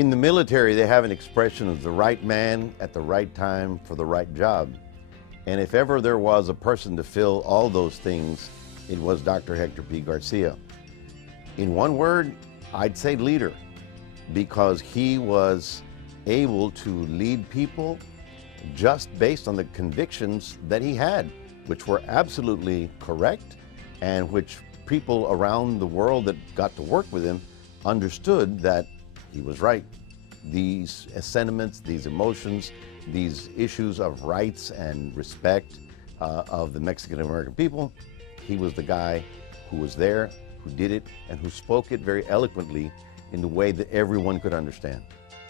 In the military, they have an expression of the right man at the right time for the right job. And if ever there was a person to fill all those things, it was Dr. Hector P. Garcia. In one word, I'd say leader, because he was able to lead people just based on the convictions that he had, which were absolutely correct, and which people around the world that got to work with him understood that he was right. These sentiments, these emotions, these issues of rights and respect of the Mexican-American people, he was the guy who was there, who did it, and who spoke it very eloquently in the way that everyone could understand.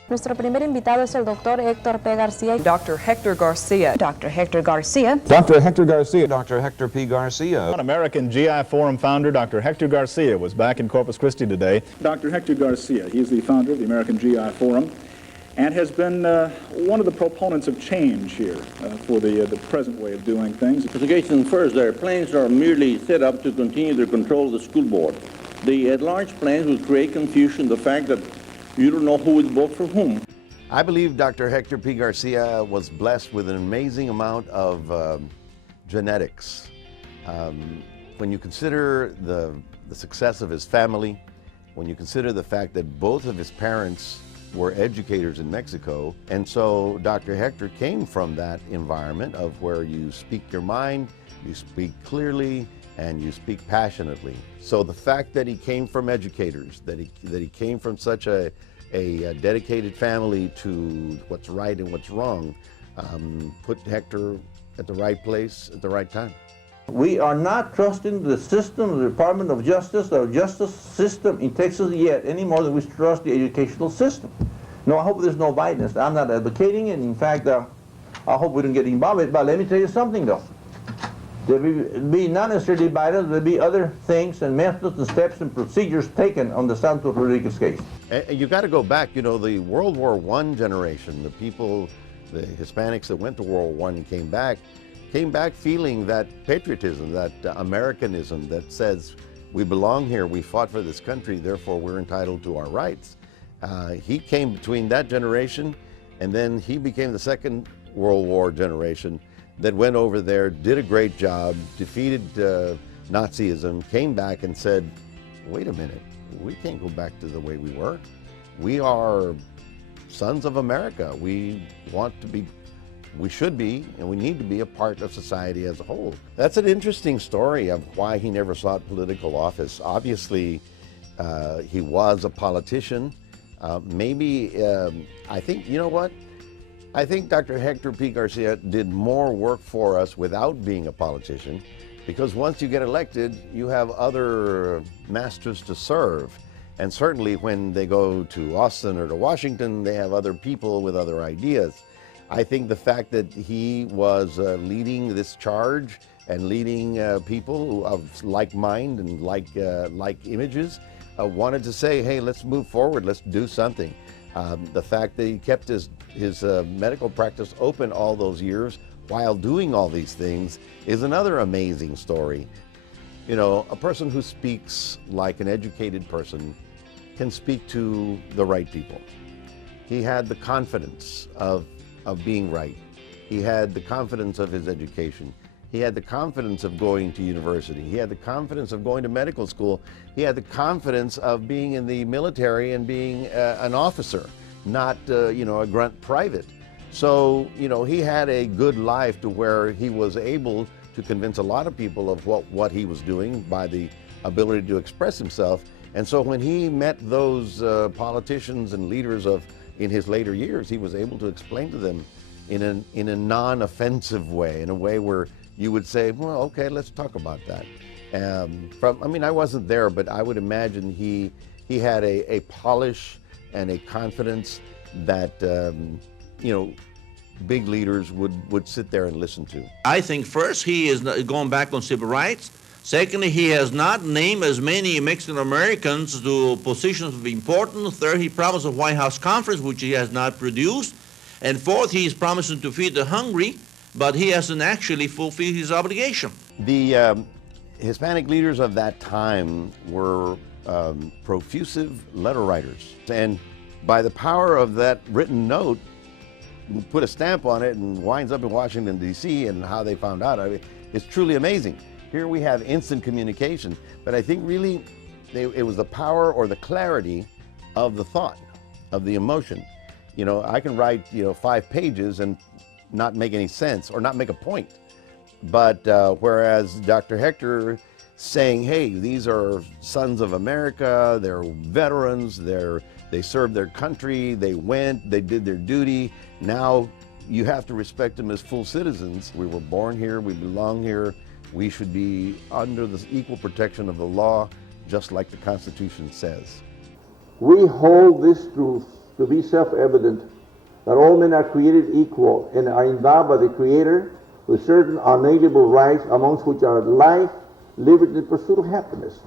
Nuestro primer invitado es el doctor Hector P. Garcia. Dr. Hector Garcia. Dr. Hector Garcia. Dr. Hector Garcia. Dr. Hector P. Garcia. American GI Forum founder Dr. Hector Garcia was back in Corpus Christi today. Dr. Hector Garcia, he is the founder of the American GI Forum and has been one of the proponents of change here for the present way of doing things. Investigation first, their plans are merely set up to continue their control of the school board. The at-large plans will create confusion, the fact that you don't know who would vote for whom. I believe Dr. Hector P. Garcia was blessed with an amazing amount of genetics. When you consider the success of his family, when you consider the fact that both of his parents were educators in Mexico, and so Dr. Hector came from that environment of where you speak your mind, you speak clearly, and you speak passionately. So the fact that he came from educators, that he came from such a dedicated family to what's right and what's wrong, put Hector at the right place at the right time. We are not trusting the system, the Department of Justice, or justice system in Texas yet, any more than we trust the educational system. No, I hope there's no violence. I'm not advocating it. In fact, I hope we don't get involved. But let me tell you something, though. There will be not necessarily violence, there will be other things and methods and steps and procedures taken on the Santos Rodriguez case. And you got to go back, you know, the World War I generation, the people, the Hispanics that went to World War I and came back feeling that patriotism, that Americanism that says we belong here, we fought for this country, therefore we're entitled to our rights. He came between that generation, and then he became the Second World War generation that went over there, did a great job, defeated Nazism, came back and said, wait a minute, we can't go back to the way we were. We are sons of America. We want to be, we should be, and we need to be a part of society as a whole. That's an interesting story of why he never sought political office. Obviously, he was a politician. I think, you know what? I think Dr. Hector P. Garcia did more work for us without being a politician, because once you get elected, you have other masters to serve. And certainly when they go to Austin or to Washington, they have other people with other ideas. I think the fact that he was leading this charge and leading people of like mind and like images, wanted to say, hey, let's move forward, let's do something. The fact that he kept his medical practice open all those years while doing all these things is another amazing story. You know, a person who speaks like an educated person can speak to the right people. He had the confidence of being right. He had the confidence of his education. He had the confidence of going to university. He had the confidence of going to medical school. He had the confidence of being in the military and being an officer, not you know, a grunt private. So, you know, he had a good life to where he was able to convince a lot of people of what he was doing by the ability to express himself. And so when he met those politicians and leaders in his later years, he was able to explain to them in a non-offensive way, in a way where you would say, well, okay, let's talk about that. I mean, I wasn't there, but I would imagine he had a polish and a confidence that, you know, big leaders would sit there and listen to. I think first, he is going back on civil rights. Secondly, he has not named as many Mexican Americans to positions of importance. Third, he promised a White House conference, which he has not produced. And fourth, he is promising to feed the hungry, but he hasn't actually fulfilled his obligation. The Hispanic leaders of that time were profusive letter writers, and by the power of that written note, put a stamp on it and winds up in Washington, D.C., and how they found out. I mean, it's truly amazing. Here we have instant communication, but I think really it was the power or the clarity of the thought, of the emotion. You know, I can write, 5 pages and not make any sense or not make a point. But whereas Dr. Hector saying, hey, these are sons of America, they're veterans, they served their country, they went, they did their duty. Now you have to respect them as full citizens. We were born here, we belong here. We should be under the equal protection of the law, just like the Constitution says. We hold this truth to be self-evident, that all men are created equal and are endowed by the Creator with certain unalienable rights, amongst which are life, liberty, and pursuit of happiness.